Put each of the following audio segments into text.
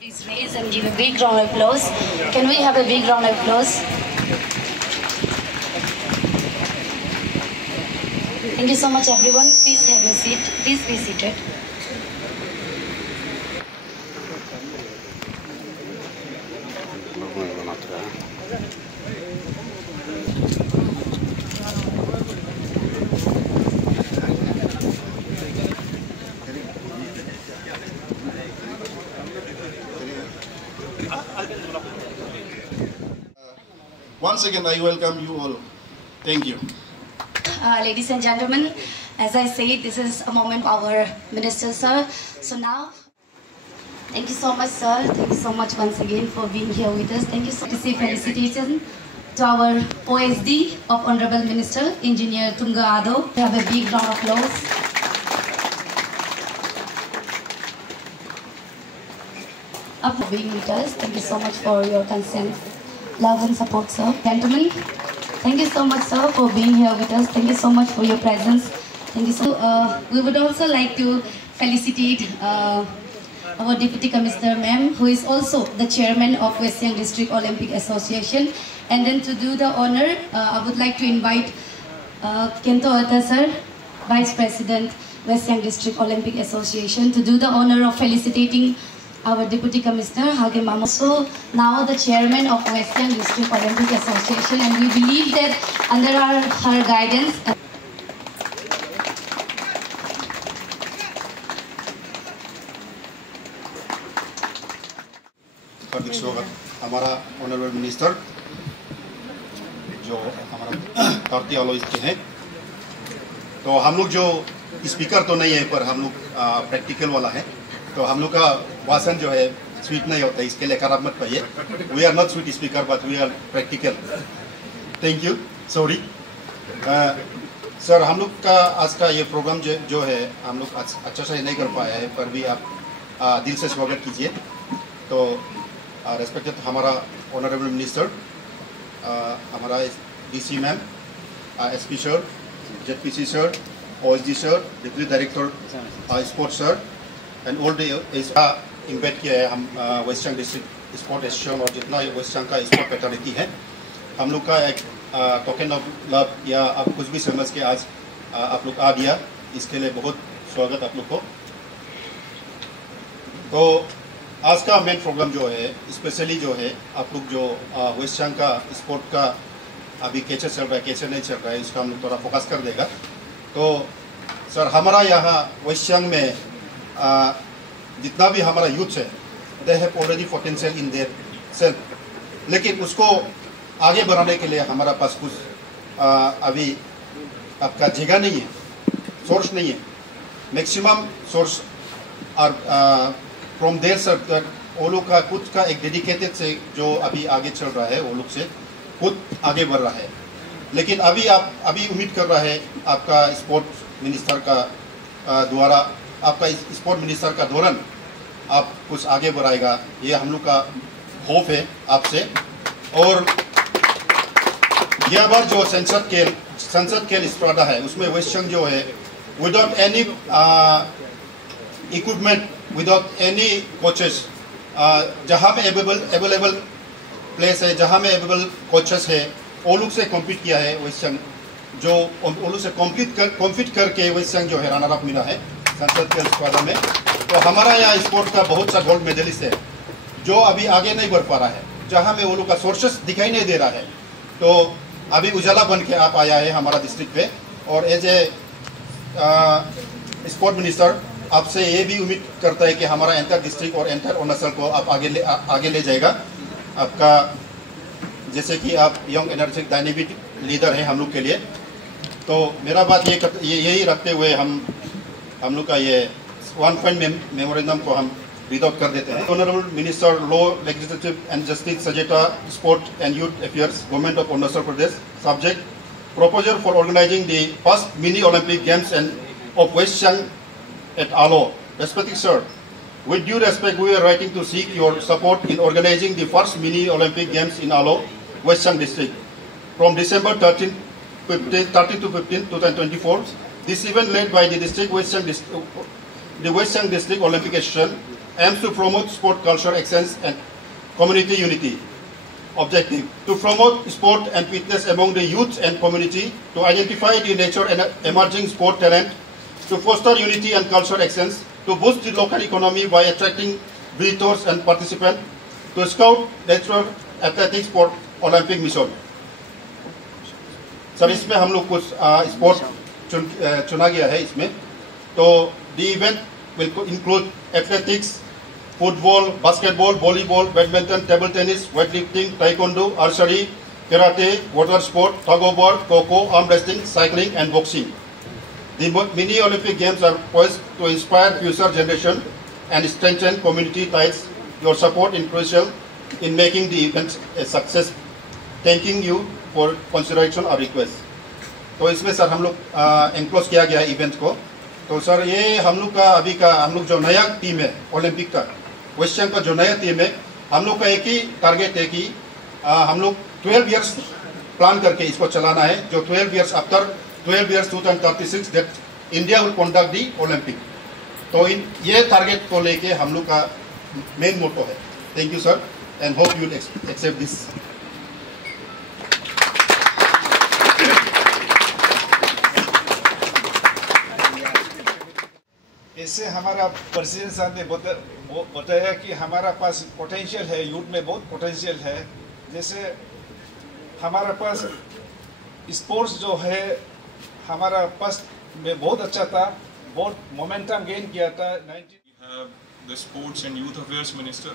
Please raise and give a big round of applause. Can we have a big round of applause? Thank you so much, everyone. Please have a seat. Please be seated. Once again, I welcome you all. Thank you. Ladies and gentlemen, as I said, this is a moment of our minister, sir. So now, thank you so much, sir. Thank you so much once again for being here with us. Thank you so much. To say felicitation to our OSD of Honorable Minister, Engineer Tunga Ado. We have a big round of applause. Up for being with us. Thank you so much for your consent, love and support, sir. Gentlemen, thank you so much, sir, for being here with us. Thank you so much for your presence. Thank you so. We would also like to felicitate our Deputy Commissioner, ma'am, who is also the chairman of West Siang District Olympic Association. And then to do the honor, I would like to invite Kento Ota, sir, Vice President, West Siang District Olympic Association, to do the honor of felicitating our Deputy Commissioner, Hage Mamo. So now the chairman of West Siang District Olympic Association, and we believe that under her guidance. हार्दिक स्वागत हमारा honourable minister जो हमारा भारतीय alloys के हैं। तो हम लोग जो स्पीकर तो नहीं है, पर हम लोग प्रैक्टिकल वाला है। तो हम लोग का भाषण जो है स्वीट नहीं होता है, इसके लिए खराब मत पाइए। We are not sweet speaker but we are practical. Thank you. Sorry sir, हम लोग का आज का ये प्रोग्राम जो है हम लोग अच्छा से नहीं कर पाया है, पर भी आप दिल से स्वागत कीजिए। तो रेस्पेक्टेड हमारा ऑनरेबल मिनिस्टर, हमारा DC ma'am, SP sir, ZPC sir, OSD sir, deputy director sports sir and all इसका इम्पैक्ट किया है हम West Siang district sport association और जितना वेस्ट सियांग का स्पोर्ट फैटर्निटी है, हम लोग का एक टोकन ऑफ लव या आप कुछ भी समझ के आज आप लोग आ दिया, इसके लिए बहुत स्वागत आप लोग को। तो आज का मेन प्रोग्राम जो है स्पेशली जो है आप लोग जो वेस्ट सियांग का स्पोर्ट का अभी कैसे चल रहा है कैसे नहीं चल रहा है, इसका हम लोग थोड़ा फोकस कर देगा। तो सर, हमारा यहाँ वेस्ट सियांग में जितना भी हमारा यूथ है, they have already potential in their self, लेकिन उसको आगे बढ़ाने के लिए हमारा पास कुछ अभी आपका जगह नहीं है, सोर्स नहीं है। मैक्सिमम सोर्स और फ्रॉम देयर सर वो लोग का खुद का एक डेडिकेटेड से जो अभी आगे चल रहा है, वो लोग से खुद आगे बढ़ रहा है। लेकिन अभी आप अभी उम्मीद कर रहा है आपका स्पोर्ट मिनिस्टर का द्वारा, आपका स्पोर्ट मिनिस्टर का धोरण आप कुछ आगे बढ़ाएगा, ये हम लोग का होप है आपसे। और यह बार जो संसद खेल स्पर्धा है उसमें वेस्ट सियांग जो है without any equipment, without any coaches, जहाँ में अवेलेबल प्लेस है, जहाँ में अवेलेबल कोचेस है, वो लोग से कॉम्पीट किया है वेस्ट सियांग। जो वो लोग से कॉम्पीट करके वेस्ट सियांग जो है रनर अप मिला है संसद खेल स्पर्धा में। तो हमारा यहाँ स्पोर्ट का बहुत सा गोल्ड मेडलिस्ट है जो अभी आगे नहीं बढ़ पा रहा है, जहाँ में वो लोग का सोर्सेस दिखाई नहीं दे रहा है। तो अभी उजाला बन के आप आया है हमारा डिस्ट्रिक्ट पे, और एज ए स्पोर्ट मिनिस्टर आपसे ये भी उम्मीद करता है कि हमारा एंटायर डिस्ट्रिक्ट और एंटायर अरुणाचल को आप आगे ले जाएगा। आपका जैसे कि आप यंग एनर्जेटिक डायनेमिक लीडर हैं हम लोग के लिए। तो मेरा बात यही रखते हुए हम लोग का ये 1 पॉइंट मेमोरेंडम को हम रीड आउट कर देते हैं। Honourable minister law legislative and justice सजेता sport and youth affairs government of Arunachal Pradesh. Subject proposal for organizing the first mini Olympic Games and of West Siang at Alo. Respected sir, with due respect, we are writing to seek your support in organizing the first mini Olympic Games in Alo, West Siang district, from December 13 to 15, 2024. This event led by the district West Siang District Olympic Association aims to promote sport culture excellence and community unity. Objective: to promote sport and fitness among the youth and community, to identify the nature and emerging sport talent, to foster unity and cultural excellence, to boost the local economy by attracting visitors and participants, to scout natural athletics for Olympic mission. Sir इसमें हम लोग कुछ sport चुना गया है इसमें। तो the event will include athletics, football, basketball, volleyball, badminton, table tennis, weightlifting, taekwondo, archery, karate, water sport, tug of war, kho-kho, arm wrestling, cycling and boxing. The mini Olympic Games are poised to inspire future generation and strengthen community ties. Your support is crucial in making the event a success. Thanking you for consideration or request. तो इसमें sir हम लोग enclose किया गया event को। तो sir ये हम लोग का अभी का हम लोग जो नया टीम है ओलंपिक का वेस्ट सियांग का जो नया टीम है, हम लोग का एक ही टारगेट है कि हम लोग 12 इयर्स प्लान करके इसको चलाना है। जो 12 years after 12 years 2036 that India will conduct the Olympic. तो ये टारगेट को लेके हम लोग का मेन मोटो है। Thank you sir and hope you accept this. इससे हमारा प्रेसिडेंट साहब ने बताया कि हमारा पास पोटेंशियल है, यूथ में बहुत पोटेंशियल है। जैसे हमारा पास स्पोर्ट्स जो है हमारा पास में बहुत अच्छा था, बहुत मोमेंटम गेन किया था। The sports and youth affairs minister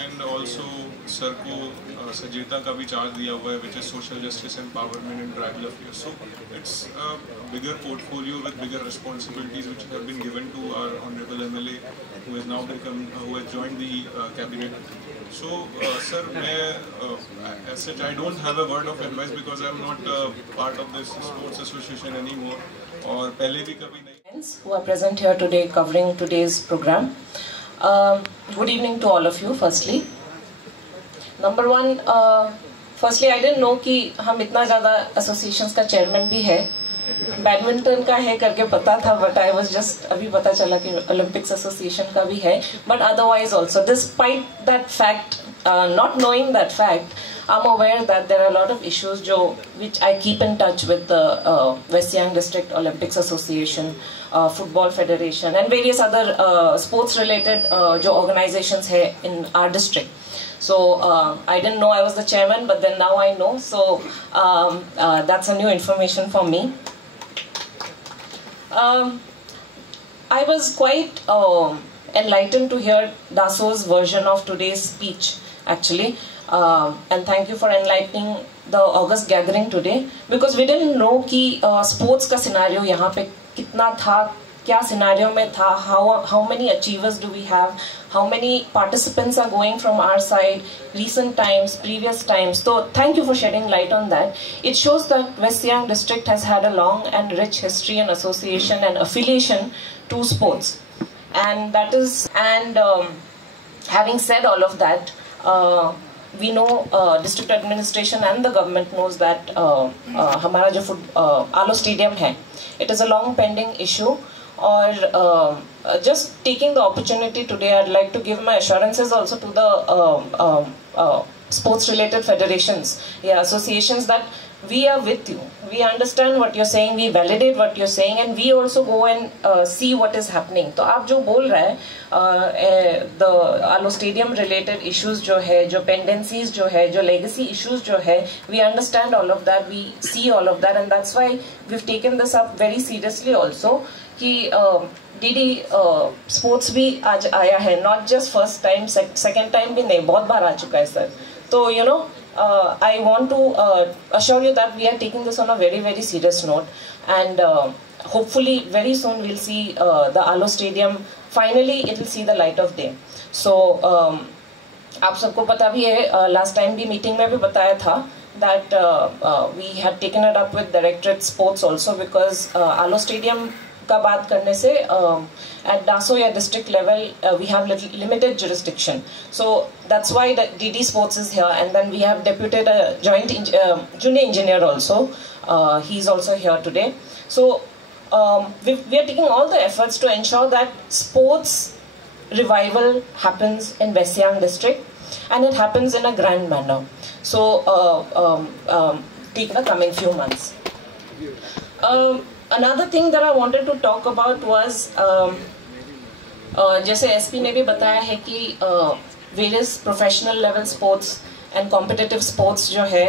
and also sir को सजेता का भी चार्ज दिया हुआ है, which is social justice empowerment and tribal affairs. So it's a bigger portfolio with bigger responsibilities which have been given to our honorable MLA who has now become who has joined the cabinet. So sir, as such I don't have a word of advice because I'm not part of this sports association anymore और पहले भी कभी नहीं। Who are present here today covering today's program. Good evening to all of you firstly. Number one, firstly I didn't know कि हम इतना ज़्यादा associations का chairman भी है। बैडमिंटन का है करके पता था, but I was just अभी पता चला कि Olympics Association का भी है। But otherwise also, despite that fact, not knowing that fact, I'm aware that there are a lot of issues which I keep in touch with the West Siang District Olympics Association, Football Federation and various other sports related जो organizations है in our district. So I didn't know I was the chairman, but then now I know. So that's a new information for me. I was quite enlightened to hear Daso's version of today's speech actually. And thank you for enlightening the August gathering today, because we didn't know कि sports का scenario यहाँ पे कितना था, क्या scenario में था, how many achievers do we have, how many participants are going from our side, recent times, previous times. So thank you for shedding light on that. It shows that West Siang district has had a long and rich history and association and affiliation to sports, and that is having said all of that, we know district administration and the government knows that हमारा जो आलो stadium है, it is a long pending issue. Or just taking the opportunity today, I'd like to give my assurances also to the sports related federations, associations, that we are with you. We understand what you're saying, we validate what you're saying, and we also go and see what is happening. तो आप जो बोल रहे हैं the Alo stadium related issues जो है, जो pendencies जो है, जो legacy issues जो है, we understand all of that, we see all of that, and that's why we've taken this up very seriously also कि डीडी स्पोर्ट्स भी आज आया है, not just first time, second time भी नहीं, बहुत बार आ चुका है सर। तो you know I want to assure you that we are taking this on a very, very serious note, and hopefully very soon we'll see the Alo Stadium, finally it will see the light of day. So आप सबको पता भी है, last time भी meeting में भी बताया था that we had taken it up with Directorate Sports also, because Alo Stadium का बात करने से at DASO या district level we have limited jurisdiction, so that's why the DD Sports is here, and then we have deputed a joint junior engineer also, he's also here today. So we are taking all the efforts to ensure that sports revival happens in West Siang district, and it happens in a grand manner. So take the coming few months. Another thing that I wanted to talk about was जैसे SP ने भी बताया है कि various professional level sports and competitive sports जो है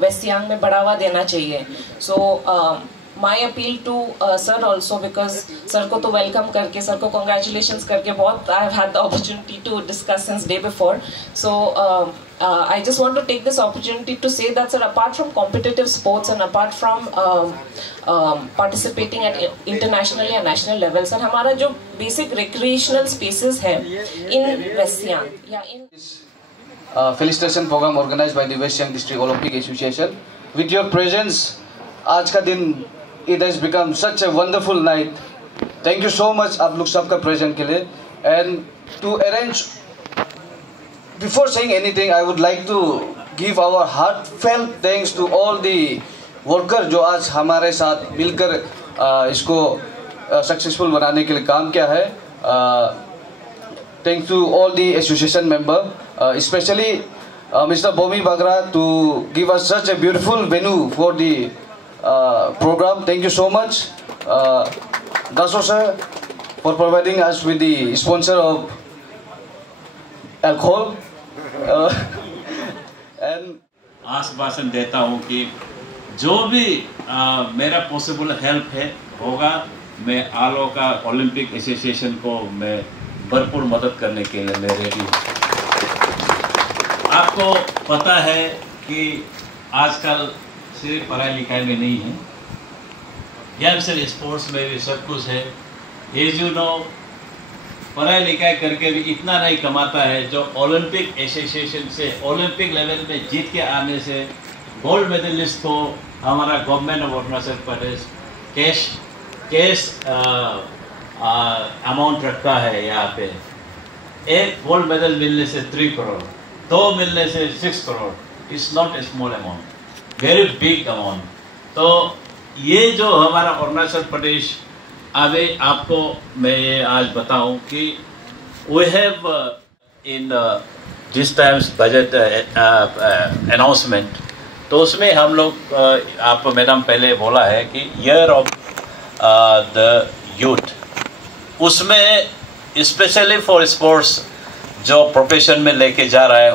West Siang में बढ़ावा देना चाहिए. So my appeal to sir also, because sir को तो welcome करके, sir को congratulations करके बहुत I have had the opportunity to discuss since day before. So I just want to take this opportunity to say that, sir, apart from competitive sports and apart from participating at internationally and national level, sir, हमारा जो basic recreational spaces है in West Siang या in felicitation program organized by the West Siang District Olympic Association. With your presence, आज का दिन, it has become such a wonderful night. Thank you so much आप लोग सबका present के लिए. And to arrange, before saying anything, I would like to give our heartfelt thanks to all the workers जो आज हमारे साथ मिलकर इसको successful बनाने के लिए काम किया है. Thanks to all the association member, especially Mr. Bomi Bagra to give us such a beautiful venue for the program. Thank you so much, Daso sir, for providing us with the sponsor of alcohol. And आश्वासन देता हूँ कि जो भी मेरा possible help है होगा, मैं आलो का ओलंपिक एसोसिएशन को मैं भरपूर मदद करने के लिए मैं रेडी हूँ. आपको पता है कि आजकल सिर्फ पढ़ाई लिखाई में नहीं है, गेम्स एंड स्पोर्ट्स में भी सब कुछ है. एज यू नो, पढ़ाई लिखाई करके भी इतना नहीं कमाता है जो ओलंपिक एसोसिएशन से ओलंपिक लेवल में जीत के आने से गोल्ड मेडलिस्ट को हमारा government of Arunachal Pradesh cash amount रखता है. यहाँ पे एक गोल्ड मेडल मिलने से 3 करोड़, 2 मिलने से 6 crore, it's not a small amount, very big amount. तो ये जो हमारा अरुणाचल प्रदेश, अभी आपको मैं ये आज बताऊं कि we have in this times budget announcement, तो उसमें हम लोग आपको मैडम पहले बोला है कि ईयर ऑफ द यूथ, उसमें स्पेशली फॉर स्पोर्ट्स जो प्रोफेशन में लेके जा रहा है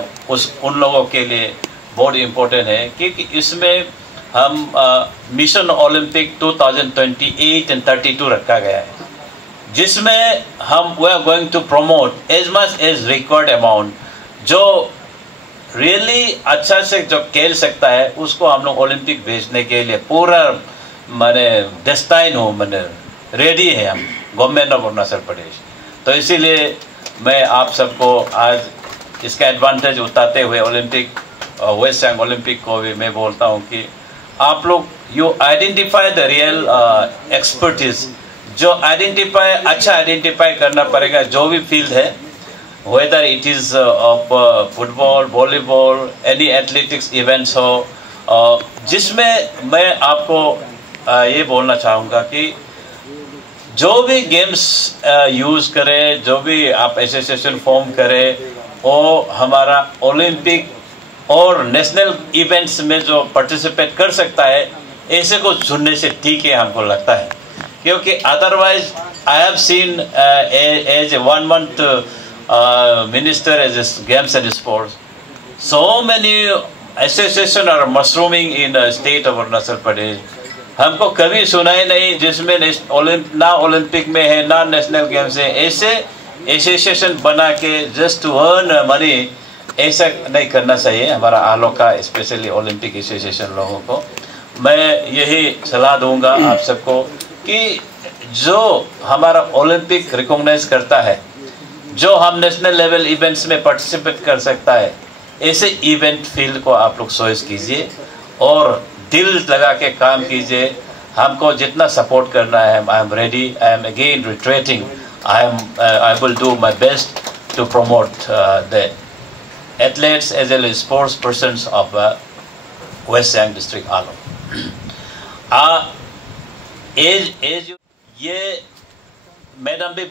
उन लोगों के लिए बहुत इम्पोर्टेंट है, क्योंकि इसमें हम मिशन ओलंपिक 2028 एंड 32 रखा गया है, जिसमें हम we are going to promote as much as required amount. जो रियली अच्छा से जो खेल सकता है उसको हम लोग ओलंपिक भेजने के लिए पूरा मैंने डेस्टाइन हो, मैंने रेडी है हम गवर्नमेंट ऑफ अरुणाचल प्रदेश. तो इसीलिए मैं आप सबको आज इसका एडवांटेज उठाते हुए ओलंपिक वेस्ट सियांग ओलंपिक को भी मैं बोलता हूँ कि आप लोग you identify the real expertise, जो अच्छा आइडेंटिफाई करना पड़ेगा जो भी फील्ड है, whether it is of football, volleyball, any athletics events हो, जिसमें मैं आपको ये बोलना चाहूँगा कि जो भी गेम्स यूज़ करें, जो भी आप एसोसिएशन फॉर्म करें, वो हमारा ओलंपिक और नेशनल इवेंट्स में जो पार्टिसिपेट कर सकता है, ऐसे को चुनने से ठीक है हमको लगता है. क्योंकि otherwise I have seen as a 1 month minister as games and sports, so many association are mushrooming in state of Arunachal Pradesh. हमको कभी सुना ही नहीं जिसमें ना ओलंपिक में है ना नेशनल गेम्स है. ऐसे एसोसिएशन बना के जस्ट टू अर्न मनी, ऐसा नहीं करना चाहिए हमारा आलो का स्पेशली ओलंपिक एसोसिएशन लोगों को. मैं यही सलाह दूंगा आप सबको कि जो हमारा ओलंपिक रिकॉग्नाइज करता है, जो हम नेशनल लेवल इवेंट्स में पार्टिसिपेट कर सकता है, ऐसे इवेंट फील्ड को आप लोग चॉइस कीजिए और दिल लगा के काम कीजिए। हमको जितना सपोर्ट करना है, I am ready, I am again retreating, I will do my best to promote the athletes as well as sports persons of West Siang district alone. ये मैडम भी